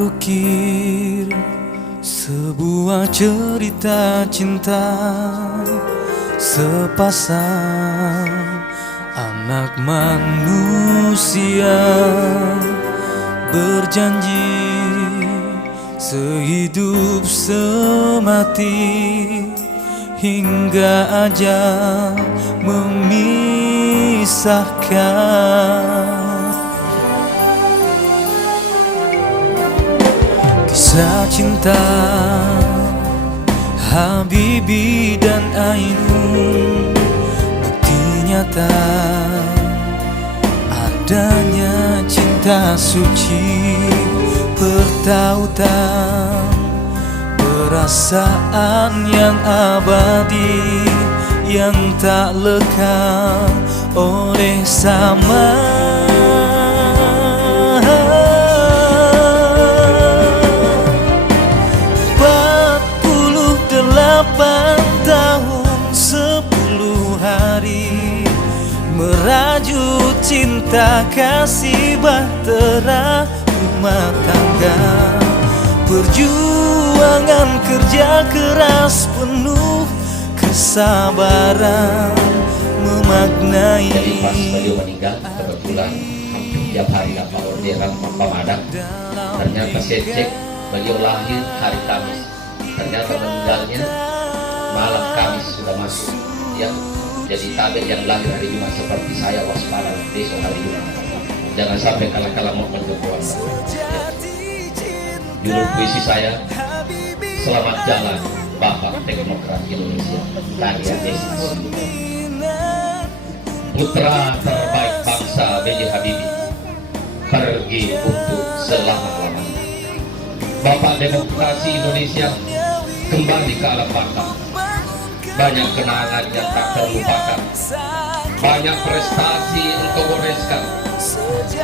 terukir sebuah cerita cinta sepasang anak manusia berjanji sehidup semati hingga ajal memisahkan. Kisah cinta Habibie dan Ainun, bukti nyata adanya cinta suci, pertautan, perasaan yang abadi yang tak lekang oleh zaman. 8 tahun 10 hari merajut cinta kasih bahtera rumah tangga. Perjuangan kerja keras penuh kesabaran memaknai. Jadi pas beliau meninggal kebetulan tiap hari dapat orderan pemamadam. Ternyata saya cek beliau lahir hari Kamis, ternyata meninggalnya malam Kamis sudah masuk ya. Jadi tabir yang lahir hari Jumat seperti saya waspada besok hari Jumat, jangan sampai kalah-kalah mau menjodohkan ya. Judul puisi saya, Selamat Jalan Bapak Teknokrat Indonesia, karya Desas. Putra terbaik bangsa B.J. Habibie pergi untuk selama-lamanya. Bapak demokrasi Indonesia kembali ke alam baka. Banyak kenangan yang tak terlupakan, banyak prestasi engkau goreskan.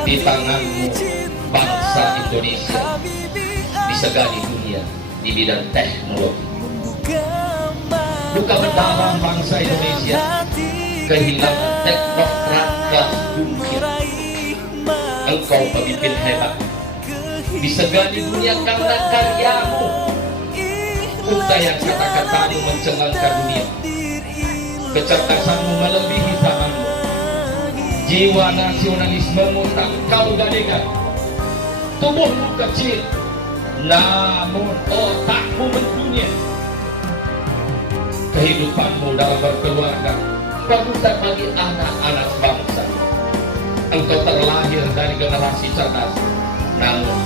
Di tanganmu bangsa Indonesia disegani dunia di bidang teknologi. Duka mendalam bangsa Indonesia kehilangan teknokrat kelas dunia. Engkau pemimpin hebat, disegani dunia karena karyamu. Unta yang kata-katamu mencengangkan dunia, kecerdasanmu melebihi zamanmu, jiwa nasionalismemu tak kau gadekan. Tubuhmu kecil, namun otakmu mendunia. Kehidupanmu dalam berkeluarga bagusan bagi anak-anak bangsa. Engkau terlahir dari generasi cerdas, namun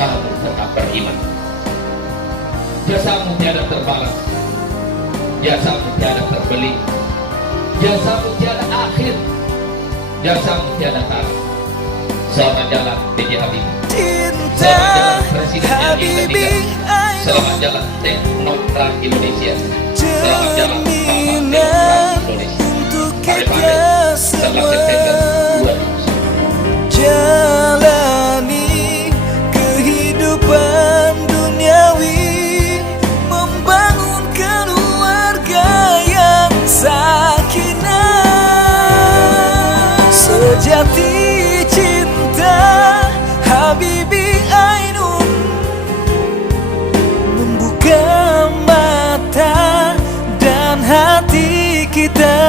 kamu tetap beriman. Jasamu tiada terbalas, jasamu tiada terbeli, jasamu tiada akhir, jasamu tiada tarik. Selamat jalan B.J. Habibie, selamat jalan Presiden yang ketiga, selamat jalan Teknokrat Indonesia, selamat jalan Bapak Teknokrat Indonesia. Mari-mari setelah September 2009 jalani kehidupan duniawi, membangun keluarga yang sakinah. Sejati cinta Habibie Ainun membuka mata dan hati kita.